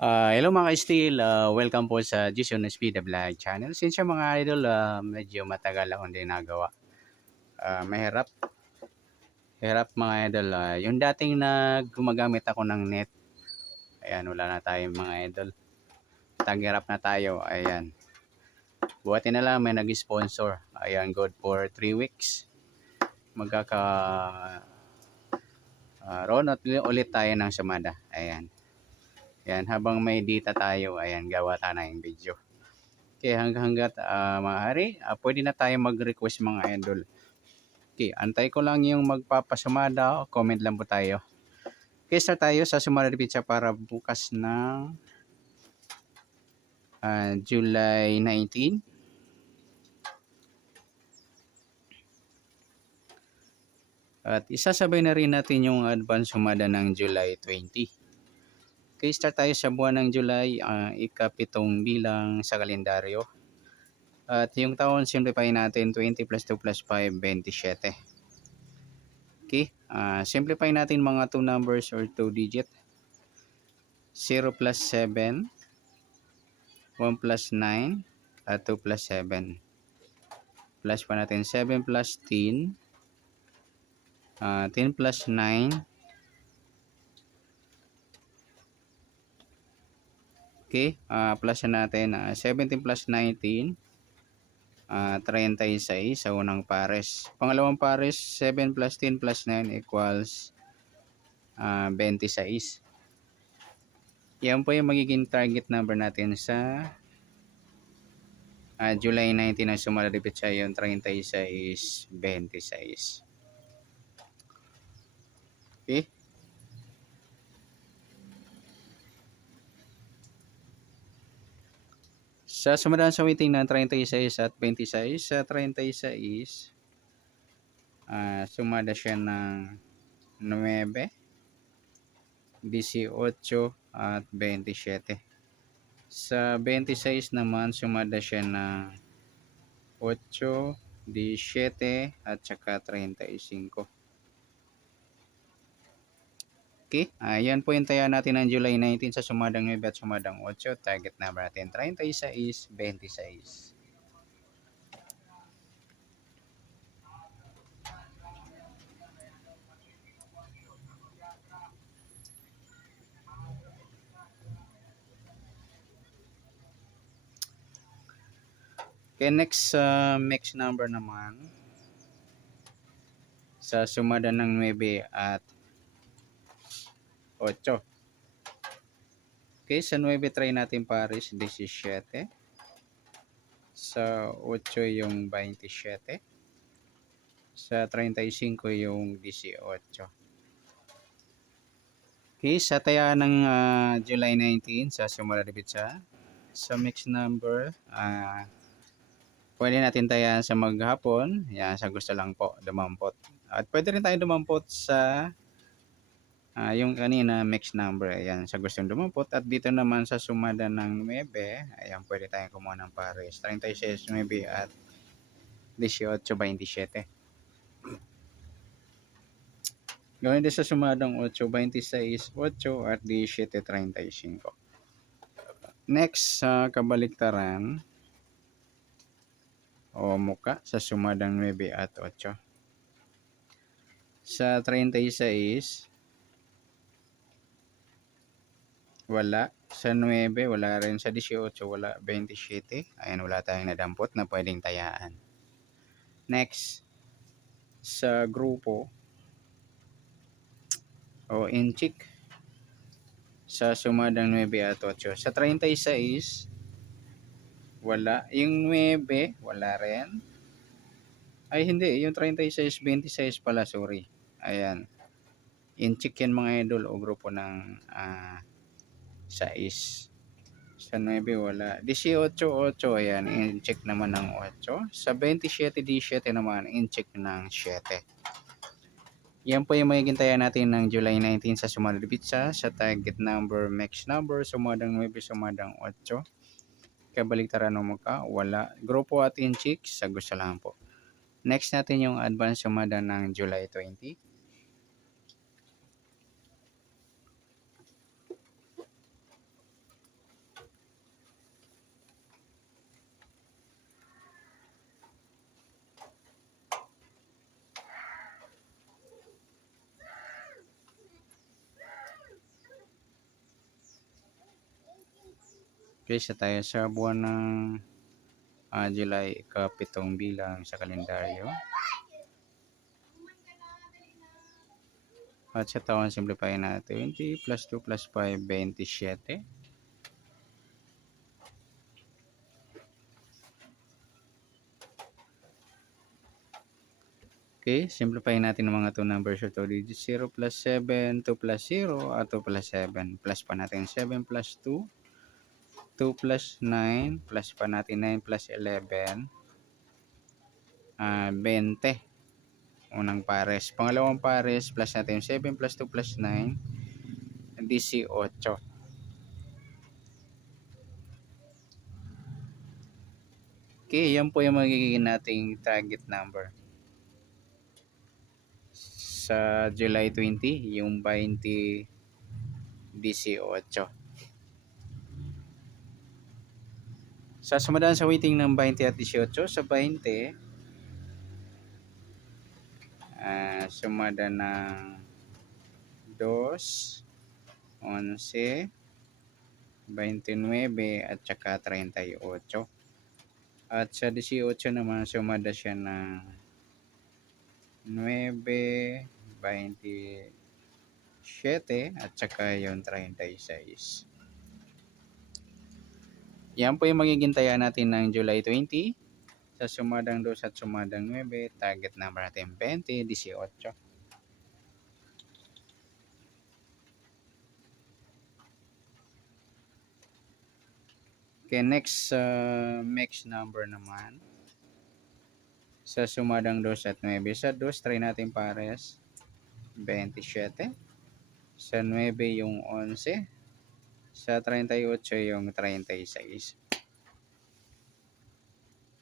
Hello mga steel, welcome po sa Jason Speed Vlog channel. Since mga idol, medyo matagal akong din nagawa. Mahirap, hirap mga idol. Yung dating na gumagamit ako ng net, ayan, wala na tayong mga idol. Taghirap na tayo, ayan. Buti na lang may nag-sponsor. Ayan, good for 3 weeks. Magkaka ronot ulit tayo ng Sumada. Ayan. Ayan, habang may data tayo, ayan, gawa tayo ng video. Okay, hanggat maaari, pwede na tayo mag-request mga idol. Okay, antay ko lang yung magpapasumada. Comment lang po tayo. Okay, start tayo sa Sumada Pizza para bukas ng July 19. At isasabay na rin natin yung advance sumada ng July 20. Okay, start tayo sa buwan ng July, ikapitong bilang sa kalendaryo. At yung taon, simplify natin 20 plus 2 plus 5, 27. Okay, simplify natin mga 2 numbers or 2 digit. 0 plus 7, 1 plus 9, at 2 plus 7. Plus pa natin 7 plus 10, 10 plus 9. Okay, plus natin 17 plus 19, 36 sa unang pares. Pangalawang pares, 7 plus 10 plus 9 equals 26. Yan po yung magiging target number natin sa July 19 na sumalipit sa yung 36, 26. Okay? Sa sumadaan sa waiting ng 36 at 26, sa 36, sumada siya ng 9, 18 at 27. Sa 26 naman, sumada siya ng 8, 17 at saka 35. Okay, yan po yung taya natin ng July 19 sa sumadang 9 at sumadang 8. Target number natin 36, 26. Okay, next mix number naman sa sumada ng 9 at 8. Okay, sa 9 try natin pares 17. Sa 8 yung 27. Sa 35 yung 18. Okay, sa taya ng July 19 sa sumada de Pizza, sa mix number, pwede natin tayaan sa maghapon, yan, sa gusto lang po, dumampot. At pwede rin tayo dumampot sa yung kanina mix number, ayan, sa gustong dumampot. At dito naman sa sumada ng 9, ayan, pwede tayong kumuha ng pares, 36, 9 at 18, 27. Gawin din sa sumadang 8, 26, 8 at 17, 35. Next, sa kabaliktaran o muka sa sumadang 9 at 8. Sa 36, wala. Sa 9, wala rin. Sa 18, wala. 27, ayan, wala tayong nadampot na pwedeng tayaan. Next, sa grupo o inchik sa sumadang 9 at 8. Sa 36, wala. Yung 9, wala rin. Ay, hindi. Yung 36, 26 pala, sorry. Ayan. Inchik yan mga idol o grupo ng 6. Sa 9, wala. 18, 8. Ayan. In-check naman ng 8. Sa 27, 17 naman. In-check ng 7. Yan po yung magiging taya natin ng July 19 sa Sumadang Pizza. Sa target number, max number, sumadang 9, sumadang 8. Kabaliktaran mo ka, wala. Grupo at in-check, sa gusto lang po. Next natin yung advance sumada ng July 20. Okay, sa tayo sa buwan ng July, ikapitong bilang sa kalendaryo. At sa taon, simplify natin 20 plus 2 plus 5, 27. Okay, simplify natin ang mga 2 numbers or 2 digits. 0 plus 7, 2 plus 0, at 2 plus 7. Plus pa natin 7 plus 2, 2 plus 9, plus pa natin 9 plus 11, 20. Unang pares. Pangalawang pares, plus natin 7 plus 2 plus 9, 18. Okay, yan po yung magiging nating target number. Sa July 20, yung 20, 18. Sa sumadaan sa waiting ng 20 at 18, sa 20, sumada ng 2, 11, 29 at saka 38. At sa 18 naman, sumada siya ng 9, 27 at saka yung 36. Yan po yung magiging taya natin ng July 20. Sa sumadang 2 at sumadang 9, target number natin 20, 18. Okay, next mix number naman. Sa sumadang 2 at 9. Sa 2, try natin pares. 27. Sa 9 yung 11. Sa 38 yung 36.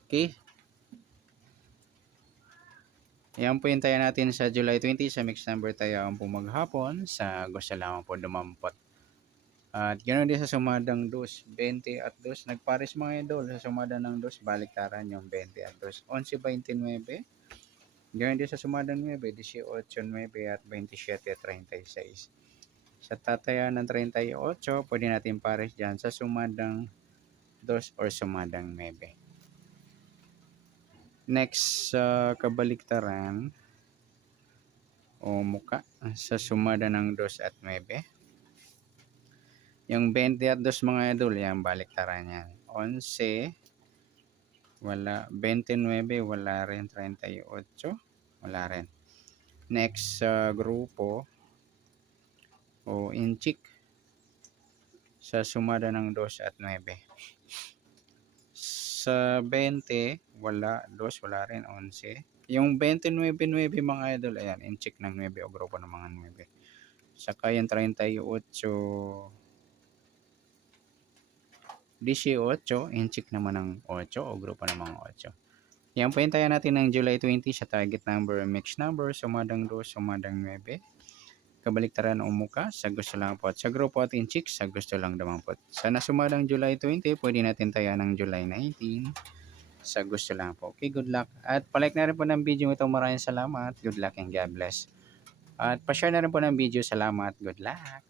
Okay. Yan po yung taya natin sa July 20 sa mix number tayo ang pumaghapon sa gusto lamang po dumampot. At ganoon din sa sumadang 2, 20 at 2. Nagpares mga idol sa sumadang ng 2, baliktaran yung 20 at 2. 11, 29. Ganoon din sa sumadang 9, 18, 9 at 27 at 36. Sa tataya ng 38, pwede natin pares dyan sa sumadang 2 or sumadang 9. Next, kabaliktaran o muka sa sumada ng 2 at 9. Yung 20 at 2 mga idol, yan baliktaran yan. 11, wala. 29, wala rin. 38, wala rin. Next, grupo o inchik sa sumada ng 2 at 9. Sa 20, wala. 2, wala rin. 11. Yung 29 mga idol, ayan, inchik ng 9 o grupo ng mga 9. Saka yung 38, 18, inchik naman ng 8 o grupo ng mga 8. Yan po yung tayo natin ng July 20 sa target number, mix number, sumadang 2, sumadang 9. Kabaliktaran o muka, sa gusto lang po. At sa grupo at inchik, sa gusto lang dumampot. Sa nasumadang July 20, pwede natin tayo ng July 19. Sa gusto lang po. Okay, good luck. At palike na rin po ng video ito. Maraming salamat. Good luck and God bless. At pa-share na rin po ng video. Salamat. Good luck.